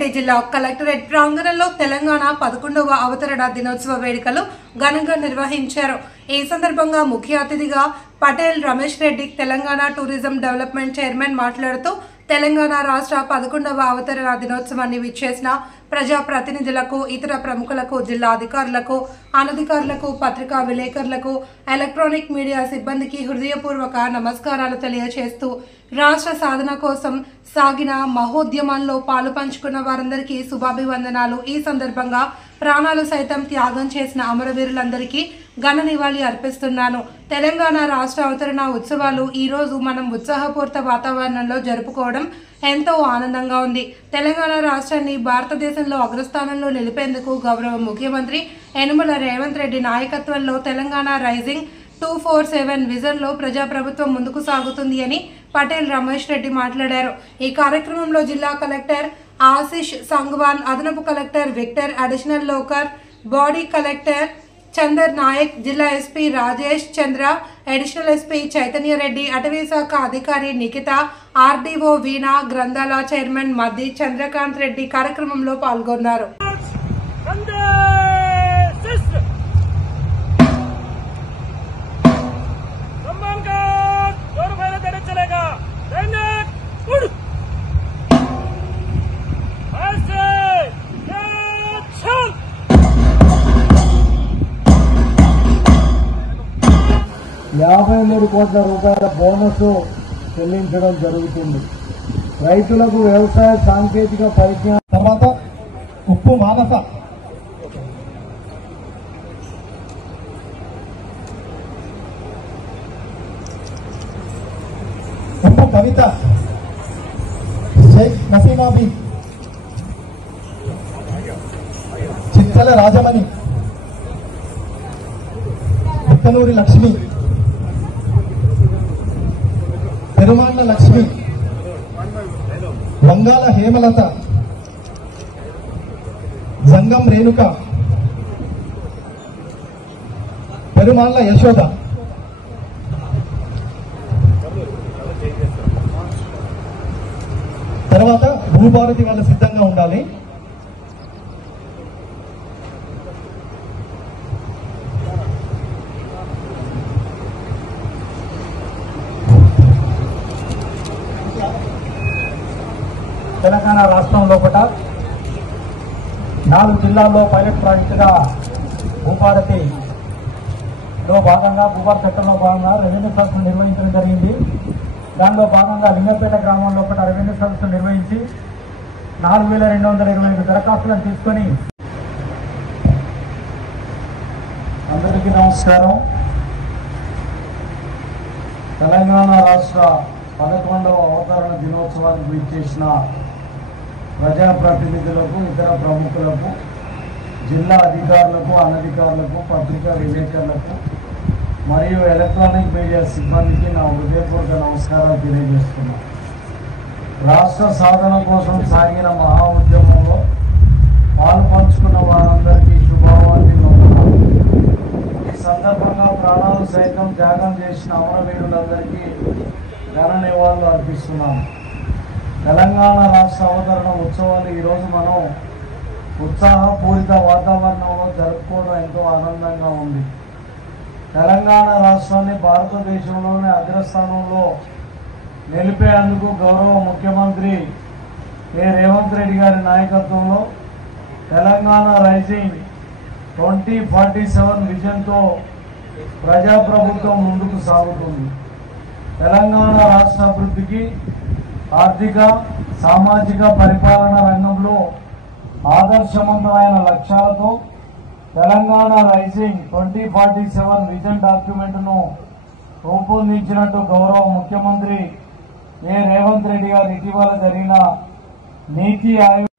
రంగారెడ్డి జిల్లా కలెక్టరేట్ ప్రాంగణంలో తెలంగాణ 11వ అవతరణ దినోత్సవ వేడుకలు ఘనంగా నిర్వహించారు. ఈ సందర్భంగా ముఖ్య అతిథిగా Patel Ramesh Reddy Telangana tourism development chairman మాట్లాడుతూ తెలంగాణ రాష్ట్ర 11వ అవతరణ దినోత్సవాన్ని విచ్చేసిన ప్రజా ప్రతినిధులకు, ఇతర ప్రముఖులకు, జిల్లా అధికారులకు, అనధికారులకు, పత్రికా విలేకరులకు, ఎలక్ట్రానిక్ మీడియా సిబ్బందికి హృదయపూర్వక నమస్కారాలు తెలియజేస్తూ రాష్ట్ర సాధన కోసం సాగిన మహోద్యమంలో పాలు పంచుకున్న వారందరికీ శుభాభివందనాలు. ఈ సందర్భంగా ప్రాణాలు సైతం త్యాగం చేసిన అమరవీరులందరికీ ఘన నివాళి అర్పిస్తున్నాను. తెలంగాణ రాష్ట్ర అవతరణ ఉత్సవాలు ఈరోజు మనం ఉత్సాహపూరిత వాతావరణంలో జరుపుకోవడం ఎంతో ఆనందంగా ఉంది. తెలంగాణ రాష్ట్రాన్ని భారతదేశంలో అగ్రస్థానంలో నిలిపేందుకు గౌరవ ముఖ్యమంత్రి యనుమల రేవంత్ రెడ్డి నాయకత్వంలో తెలంగాణ రైజింగ్ 247 విజన్లో ప్రజాప్రభుత్వం ముందుకు సాగుతుంది అని పటేల్ రమేష్ రెడ్డి మాట్లాడారు. ఈ కార్యక్రమంలో జిల్లా కలెక్టర్ ఆశిష్ సంగ్వాన్, అదనపు collector Victor, additional local body collector Chandar Naik, జిల్లా SP Rajesh Chandra, additional SP Chaitanya Reddy, అటవీ శాఖ అధికారి నిఖిత, ఆర్డీఓ వీణా, గ్రంథాల చైర్మన్ మద్ది చంద్రకాంత్ రెడ్డి కార్యక్రమంలో పాల్గొన్నారు. ₹53 కోట్ల బోనస్ చెల్లించడం జరుగుతుంది. రైతులకు వ్యవసాయ సాంకేతిక పరిజ్ఞానం తర్వాత ఉప్పు మానస ఉప్పు కవిత, షేక్ నసీమాబీ, చిత్తల రాజమణి, ముక్కనూరి లక్ష్మి, పెరుమాళ్ల లక్ష్మి, వంగాల హేమలత, జంగం రేణుక, పెరుమాళ్ల యశోద, తర్వాత భూభారతి వాళ్ళ సిద్ధంగా ఉండాలి. తెలంగాణ రాష్ట్రంలో 4 జిల్లాల్లో పైలట్ ప్రాజెక్టుగా భూభారతిలో భాగంగా భూభారతి చట్టంలో భాగంగా రెవెన్యూ సదస్సులు నిర్వహించడం జరిగింది. దానిలో భాగంగా లింగంపేట గ్రామంలో రెవెన్యూ సదస్సు నిర్వహించి 4225 దరఖాస్తులను తీసుకొని అందరికీ నమస్కారం. తెలంగాణ రాష్ట్ర 11వ అవతరణ దినోత్సవానికి విచ్చేసిన ప్రజాప్రతినిధులకు, ఇతర ప్రముఖులకు, జిల్లా అధికారులకు, అనధికారులకు, పత్రికా విలేకరులకు మరియు ఎలక్ట్రానిక్ మీడియా సిబ్బందికి నా హృదయపూర్వక నమస్కారాలు తెలియజేస్తున్నాను. రాష్ట్ర సాధన కోసం సాగిన మహా ఉద్యమంలో పాలు పంచుకున్న వారందరికీ శుభాకాంక్షలు. ఈ సందర్భంగా ప్రాణాలు సైతం త్యాగం చేసిన అమరవీరులందరికీ ఘన నివాళులు అర్పిస్తున్నాము. తెలంగాణ రాష్ట్ర అవతరణ ఉత్సవాలు ఈరోజు మనం ఉత్సాహపూరిత వాతావరణంలో జరుపుకోవడం ఎంతో ఆనందంగా ఉంది. తెలంగాణ రాష్ట్రాన్ని భారతదేశంలోనే అగ్రస్థానంలో నిలిపేందుకు గౌరవ ముఖ్యమంత్రి రేవంత్ రెడ్డి గారి నాయకత్వంలో తెలంగాణ రైజింగ్ 2047 విజన్తో ప్రజాప్రభుత్వం ముందుకు సాగుతుంది. తెలంగాణ రాష్ట్ర అభివృద్ధికి, ఆర్థిక, సామాజిక పరిపాలన రంగంలో ఆదర్శవంతమైన లక్ష్యాలతో తెలంగాణ రైజింగ్ 2047 విజన్ డాక్యుమెంట్ను రూపొందించినట్టు గౌరవ ముఖ్యమంత్రి రేవంత్ రెడ్డి గారు ఇటీవల జరిగిన నీతి ఆయోగ్